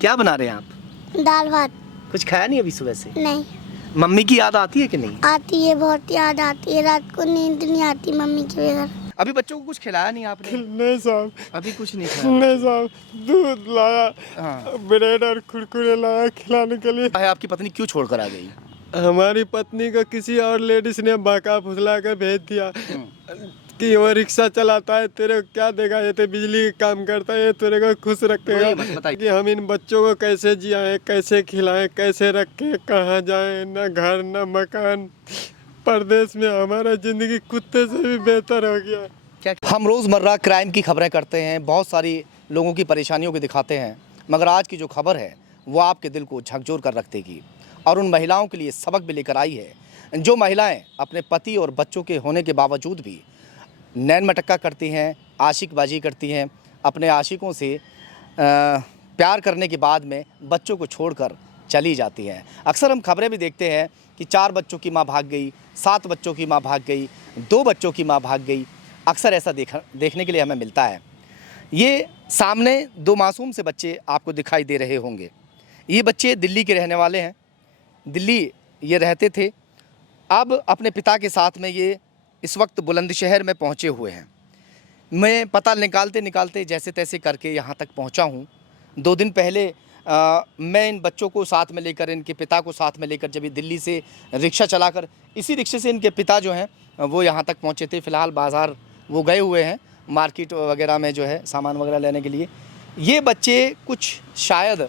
क्या बना रहे हैं आप? दाल भात। कुछ खाया नहीं अभी सुबह से? नहीं। मम्मी की याद आती है कि नहीं? आती है, बहुत याद आती है। रात को नींद नहीं आती मम्मी के बगैर। अभी बच्चों को कुछ खिलाया नहीं आपने? नहीं साहब, अभी कुछ नहीं खाया? नहीं साहब, दूध लाया, हाँ। ब्रेड और कुरकुरे लाया खिलाने के लिए। आपकी पत्नी क्यों छोड़ कर आ गई? हमारी पत्नी को किसी और लेडीज ने बहका फुसला कर भेज दिया कि वो रिक्शा चलाता है, तेरे को क्या देगा, ये तो बिजली का काम करता है, ये तेरे को खुश रखेगा। कि हम इन बच्चों को कैसे जियाएं, कैसे खिलाएं, कैसे रखें, कहाँ जाएं, न घर न मकान। परदेश में हमारा ज़िंदगी कुत्ते से भी बेहतर हो गया। क्या हम रोज़मर्रा क्राइम की खबरें करते हैं, बहुत सारी लोगों की परेशानियों को दिखाते हैं, मगर आज की जो खबर है वो आपके दिल को झकझोर कर रख देगी और उन महिलाओं के लिए सबक भी लेकर आई है जो महिलाएं अपने पति और बच्चों के होने के बावजूद भी नैन मटक्का करती हैं, आशिकबाजी करती हैं, अपने आशिकों से प्यार करने के बाद में बच्चों को छोड़कर चली जाती हैं। अक्सर हम खबरें भी देखते हैं कि 4 बच्चों की माँ भाग गई, 7 बच्चों की माँ भाग गई, 2 बच्चों की माँ भाग गई। अक्सर ऐसा देखने के लिए हमें मिलता है। ये सामने 2 मासूम से बच्चे आपको दिखाई दे रहे होंगे। ये बच्चे दिल्ली के रहने वाले हैं, दिल्ली ये रहते थे। अब अपने पिता के साथ में ये इस वक्त बुलंदशहर में पहुँचे हुए हैं। मैं पता निकालते निकालते जैसे तैसे करके यहाँ तक पहुँचा हूँ। 2 दिन पहले मैं इन बच्चों को साथ में लेकर, इनके पिता को साथ में लेकर जब ये दिल्ली से रिक्शा चलाकर, इसी रिक्शे से इनके पिता जो हैं वो यहाँ तक पहुँचे थे। फ़िलहाल बाज़ार वो गए हुए हैं, मार्केट वगैरह में जो है सामान वगैरह लेने के लिए। ये बच्चे कुछ शायद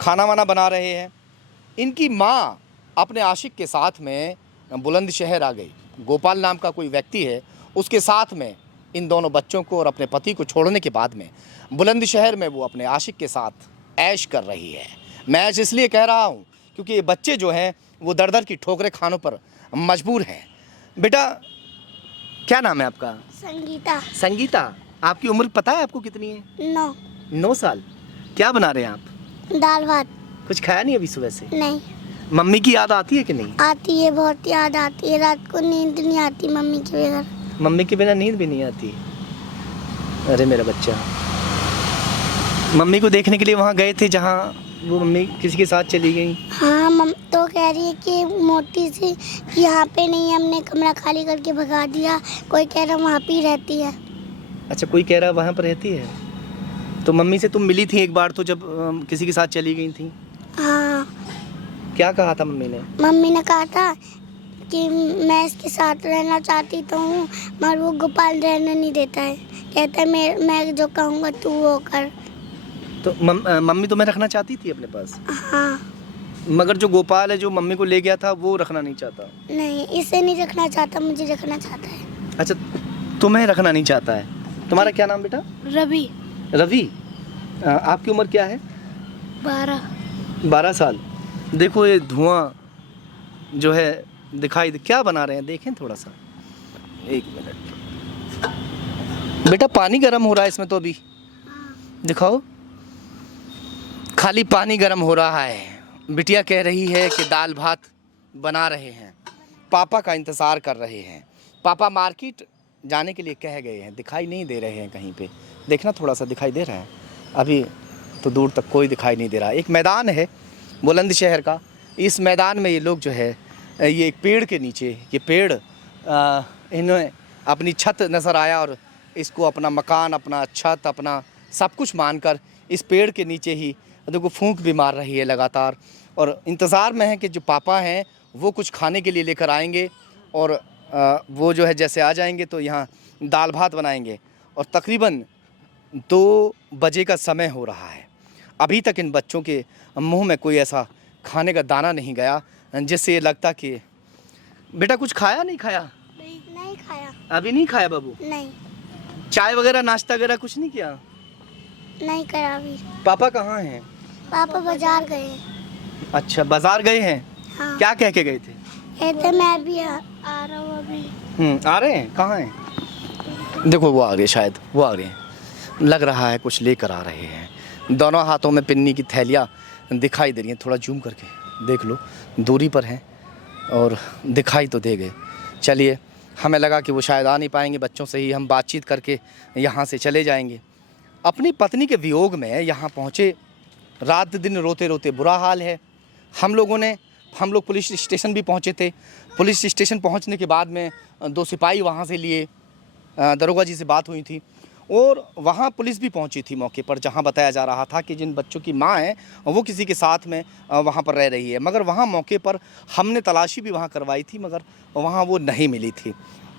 खाना वाना बना रहे हैं। इनकी माँ अपने आशिक के साथ में बुलंदशहर आ गई। गोपाल नाम का कोई व्यक्ति है, उसके साथ में इन दोनों बच्चों को और अपने पति को छोड़ने के बाद में बुलंदशहर में वो अपने आशिक के साथ ऐश कर रही है। मैं ऐश इसलिए कह रहा हूँ क्योंकि ये बच्चे जो हैं वो दर दर की ठोकरें खानों पर मजबूर हैं। बेटा क्या नाम है आपका? संगीता। संगीता, आपकी उम्र पता है आपको कितनी है? 9। 9 साल। क्या बना रहे हैं आप? दाल भात। कुछ खाया नहीं अभी सुबह से? नहीं। मम्मी की याद आती है कि नहीं? आती है, बहुत याद आती है। रात को नींद नहीं आती मम्मी के बगैर। मम्मी के बिना नींद भी नहीं आती? अरे मेरा बच्चा। मम्मी को देखने के लिए वहाँ गए थे जहाँ वो मम्मी किसी के साथ चली गई? हाँ, तो कह रही है कि मोटी सी कि यहाँ पे नहीं, हमने कमरा खाली करके भगा दिया। कोई कह रहा वहाँ पे ही रहती है। अच्छा, कोई कह रहा वहाँ पर रहती है। तो मम्मी से तुम मिली थी एक बार तो जब किसी के साथ चली गई थी? हाँ। क्या कहा था मम्मी ने? मम्मी ने कहा था कि मैं इसके साथ रहना चाहती तो हूँ, मगर वो गोपाल रहने नहीं देता है। कहता है मैं जो कहूँगा तू वो कर। तो मम्मी तुम्हें रखना चाहती थी अपने पास? हाँ। मगर जो गोपाल है जो मम्मी को ले गया था वो रखना नहीं चाहता? नहीं, इसे नहीं रखना चाहता, मुझे रखना चाहता है। अच्छा, तुम्हें रखना नहीं चाहता है। तुम्हारा क्या नाम बेटा? रवि। रवि। आपकी उम्र क्या है? 12 साल। देखो ये धुआं जो है दिखाई क्या बना रहे हैं, देखें थोड़ा सा। 1 मिनट बेटा, पानी गर्म हो रहा है इसमें तो अभी दिखाओ। खाली पानी गर्म हो रहा है। बिटिया कह रही है कि दाल भात बना रहे हैं, पापा का इंतज़ार कर रहे हैं। पापा मार्केट जाने के लिए कह गए हैं, दिखाई नहीं दे रहे हैं कहीं पे। देखना थोड़ा सा दिखाई दे रहा है, अभी तो दूर तक कोई दिखाई नहीं दे रहा। एक मैदान है बुलंदशहर का, इस मैदान में ये लोग जो है ये एक पेड़ के नीचे, ये पेड़ इन्हें अपनी छत नज़र आया और इसको अपना मकान, अपना छत, अपना सब कुछ मानकर इस पेड़ के नीचे ही देखो फूंक भी मार रही है लगातार और इंतज़ार में है कि जो पापा हैं वो कुछ खाने के लिए लेकर आएंगे और वो जो है जैसे आ जाएंगे तो यहाँ दाल भात बनाएंगे। और तकरीबन 2 बजे का समय हो रहा है, अभी तक इन बच्चों के मुंह में कोई ऐसा खाने का दाना नहीं गया जिससे ये लगता कि बेटा कुछ खाया नहीं खाया? नहीं खाया। अभी नहीं खाया बाबू? नहीं। चाय वगैरह नाश्ता वगैरह कुछ नहीं किया? नहीं करा अभी। पापा कहाँ हैं? पापा बाजार गए। अच्छा, बाजार गए हैं। हाँ। क्या कह के गए थे? कहते मैं भी आ रहा हूँ अभी। आ रहे हैं? कहाँ हैं? देखो वो आ गए, शायद वो आ रहे हैं, लग रहा है कुछ लेकर आ रहे हैं। दोनों हाथों में पिन्नी की थैलियाँ दिखाई दे रही हैं। थोड़ा जूम करके देख लो, दूरी पर हैं और दिखाई तो दे गए। चलिए, हमें लगा कि वो शायद आ नहीं पाएंगे, बच्चों से ही हम बातचीत करके यहाँ से चले जाएंगे। अपनी पत्नी के वियोग में यहाँ पहुँचे रात दिन रोते रोते बुरा हाल है। हम लोग पुलिस स्टेशन भी पहुंचे थे। पुलिस स्टेशन पहुंचने के बाद में 2 सिपाही वहां से लिए, दरोगा जी से बात हुई थी और वहाँ पुलिस भी पहुंची थी मौके पर, जहाँ बताया जा रहा था कि जिन बच्चों की माँ है वो किसी के साथ में वहाँ पर रह रही है। मगर वहाँ मौके पर हमने तलाशी भी वहाँ करवाई थी, मगर वहाँ वो नहीं मिली थी।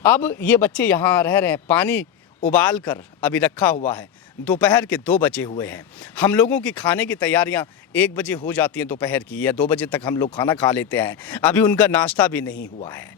अब ये बच्चे यहाँ रह रहे हैं, पानी उबाल कर अभी रखा हुआ है। दोपहर के 2 बजे हुए हैं। हम लोगों की खाने की तैयारियां 1 बजे हो जाती हैं दोपहर की, या 2 बजे तक हम लोग खाना खा लेते हैं। अभी उनका नाश्ता भी नहीं हुआ है।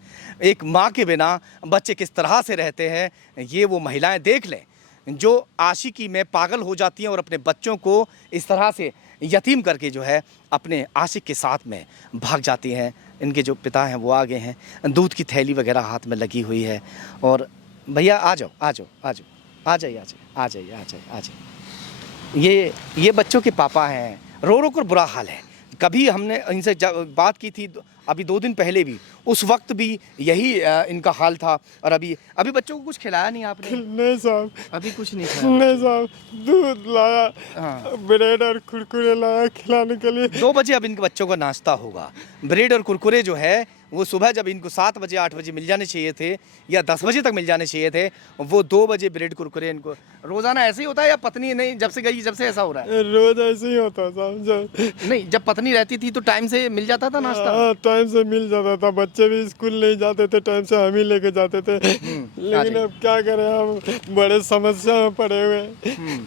एक माँ के बिना बच्चे किस तरह से रहते हैं ये वो महिलाएं देख लें, जो आशिकी में पागल हो जाती हैं और अपने बच्चों को इस तरह से यतीम करके जो है अपने आशिक के साथ में भाग जाती हैं। इनके जो पिता हैं वो आगे हैं, दूध की थैली वगैरह हाथ में लगी हुई है। और भैया आ जाओ आ जाओ आ जाओ, आ जाइए आ जाइए आ जाइए आ जाइए आ जाइए। ये बच्चों के पापा हैं। रो रो कर बुरा हाल है। कभी हमने इनसे बात की थी अभी 2 दिन पहले भी, उस वक्त भी यही इनका हाल था। और अभी बच्चों को कुछ खिलाया नहीं आपने? नहीं साहब, अभी कुछ नहीं खाया? नहीं साहब, दूध लाया, हाँ। ब्रेड और कुरकुरे लाया खिलाने के लिए। 2 बजे अब इनके बच्चों का नाश्ता होगा। ब्रेड और कुरकुरे जो है वो सुबह जब इनको 7 बजे 8 बजे मिल जाने चाहिए थे, या 10 बजे तक मिल जाने चाहिए थे, वो 2 बजे ब्रेड कुरकुरे इनको। रोज़ाना ऐसे ही होता है या पत्नी नहीं जब से गई जब से ऐसा हो रहा है? रोज ऐसे ही होता साहब। नहीं, जब पत्नी रहती थी तो टाइम से मिल जाता था नाश्ता? हाँ, टाइम से मिल जाता था। बच्चे भी स्कूल नहीं जाते थे, टाइम से हम ही लेके जाते थे। लेकिन अब क्या करें, हम बड़े समस्या में पड़े हुए हैं।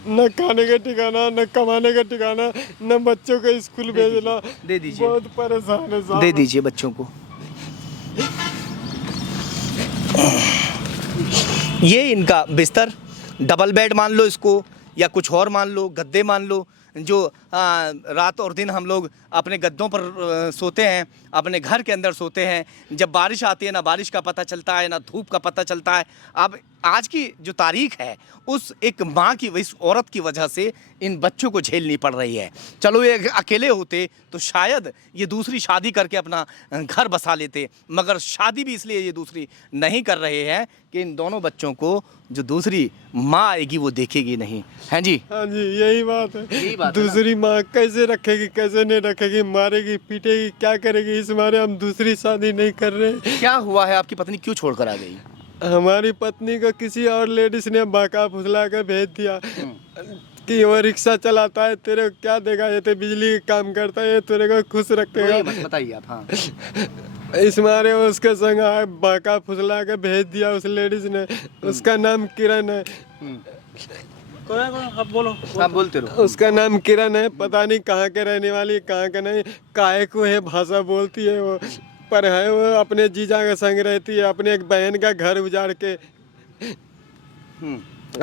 न खाने का ठिकाना, न कमाने का ठिकाना, न बच्चों को स्कूल भेजना। दे दीजिए, बहुत परेशान है साहब। दे दीजिए बच्चों को। ये इनका बिस्तर, डबल बेड मान लो इसको, या कुछ और मान लो, गद्दे मान लो, जो रात और दिन हम लोग अपने गद्दों पर सोते हैं, अपने घर के अंदर सोते हैं। जब बारिश आती है ना बारिश का पता चलता है ना धूप का पता चलता है। अब आज की जो तारीख है उस एक माँ की, इस औरत की वजह से इन बच्चों को झेलनी पड़ रही है। चलो ये अकेले होते तो शायद ये दूसरी शादी करके अपना घर बसा लेते, मगर शादी भी इसलिए ये दूसरी नहीं कर रहे हैं कि इन दोनों बच्चों को जो दूसरी माँ आएगी वो देखेगी नहीं। हैं जी? हाँ जी, यही बात है। यही बात है ना? दूसरी माँ कैसे रखेगी, कैसे नहीं रखेगी, मारेगी पीटेगी, क्या करेगी, इस मारे हम दूसरी शादी नहीं कर रहे। क्या हुआ है? आपकी पत्नी क्यों छोड़ कर आ गई? हमारी पत्नी को किसी और लेडीज ने बहका फुसला कर भेज दिया कि वो रिक्शा चलाता है, तेरे को क्या देगा, ये तो बिजली का काम करता है, ये तेरे को खुश रखेगा। बताइए आप। हाँ। इस मारे उसके संग बहका फुसला के भेज दिया उस लेडीज ने। उसका नाम किरण है। आप बोलो, आप बोलते रहो। उसका नाम किरण है। पता नहीं कहाँ के रहने वाली, कहाँ के नहीं, काहे को है भाषा बोलती है वो, पर है वो अपने जीजा के संग रहती है, अपने एक बहन का घर उजाड़ के।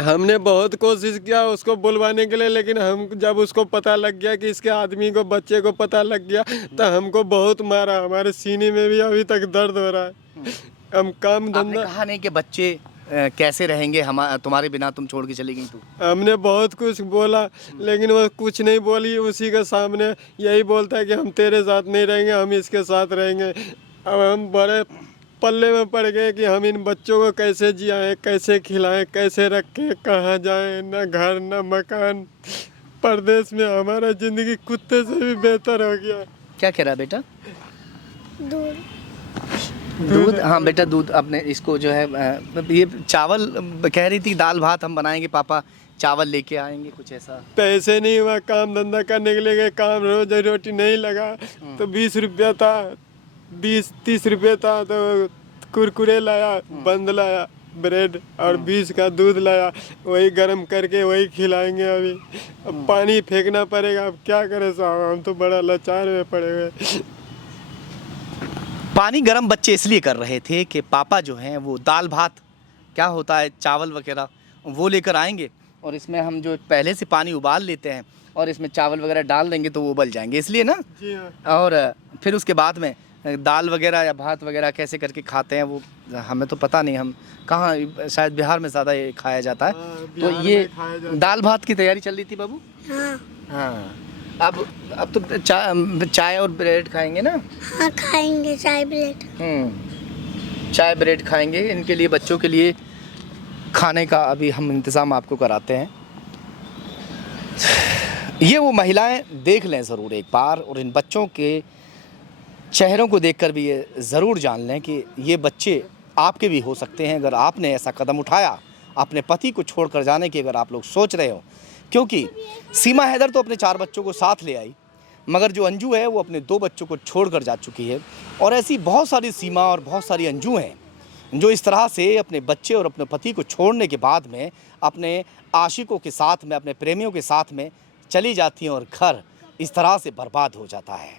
हमने बहुत कोशिश किया उसको बुलवाने के लिए, लेकिन हम जब उसको पता लग गया कि इसके आदमी को, बच्चे को पता लग गया, तो हमको बहुत मारा। हमारे सीने में भी अभी तक दर्द हो रहा है। हम काम धंधा, कहा नहीं कि बच्चे कैसे रहेंगे हम तुम्हारे बिना, तुम छोड़ के चली गई तो? हमने बहुत कुछ बोला लेकिन वो कुछ नहीं बोली। उसी के सामने यही बोलता है कि हम तेरे साथ नहीं रहेंगे, हम इसके साथ रहेंगे। अब हम बड़े पल्ले में पड़ गए कि हम इन बच्चों को कैसे जियाएं, कैसे खिलाएं, कैसे रखें, कहाँ जाएं, न घर न मकान। परदेश में हमारा ज़िंदगी कुत्ते से भी बेहतर हो गया। क्या कह रहा है बेटा? दूध। हाँ बेटा, दूध। अपने इसको जो है ये चावल कह रही थी, दाल भात हम बनाएंगे, पापा चावल लेके आएंगे, कुछ ऐसा। पैसे नहीं हुआ, काम धंधा करने के लिए गए, काम रोज रोटी नहीं लगा तो 20 रुपया था, 20-30 रुपये था, तो कुरकुरे लाया, बंद लाया, ब्रेड और 20 का दूध लाया, वही गर्म करके वही खिलाएंगे। अभी अब पानी फेंकना पड़ेगा। अब क्या करें साहब, हम तो बड़ा लाचार में पड़े हुए। पानी गर्म बच्चे इसलिए कर रहे थे कि पापा जो हैं वो दाल भात, क्या होता है, चावल वगैरह वो लेकर आएंगे, और इसमें हम जो पहले से पानी उबाल लेते हैं और इसमें चावल वगैरह डाल देंगे तो वो उबल जाएंगे, इसलिए ना। जी हाँ। और फिर उसके बाद में दाल वगैरह या भात वगैरह कैसे करके खाते हैं वो हमें तो पता नहीं। हम कहाँ, शायद बिहार में ज़्यादा ये खाया जाता है। तो ये दाल भात की तैयारी चल रही थी बाबू। हाँ हाँ, अब तो चाय और ब्रेड खाएंगे ना? हाँ, खाएंगे चाय ब्रेड। चाय ब्रेड खाएंगे। इनके लिए, बच्चों के लिए खाने का अभी हम इंतज़ाम आपको कराते हैं। ये वो महिलाएं देख लें ज़रूर एक बार, और इन बच्चों के चेहरों को देखकर भी ये ज़रूर जान लें कि ये बच्चे आपके भी हो सकते हैं अगर आपने ऐसा कदम उठाया, अपने पति को छोड़कर जाने की अगर आप लोग सोच रहे हो। क्योंकि सीमा हैदर तो अपने 4 बच्चों को साथ ले आई, मगर जो अंजू है वो अपने 2 बच्चों को छोड़कर जा चुकी है। और ऐसी बहुत सारी सीमा और बहुत सारी अंजू हैं जो इस तरह से अपने बच्चे और अपने पति को छोड़ने के बाद में अपने आशिकों के साथ में, अपने प्रेमियों के साथ में चली जाती हैं और घर इस तरह से बर्बाद हो जाता है।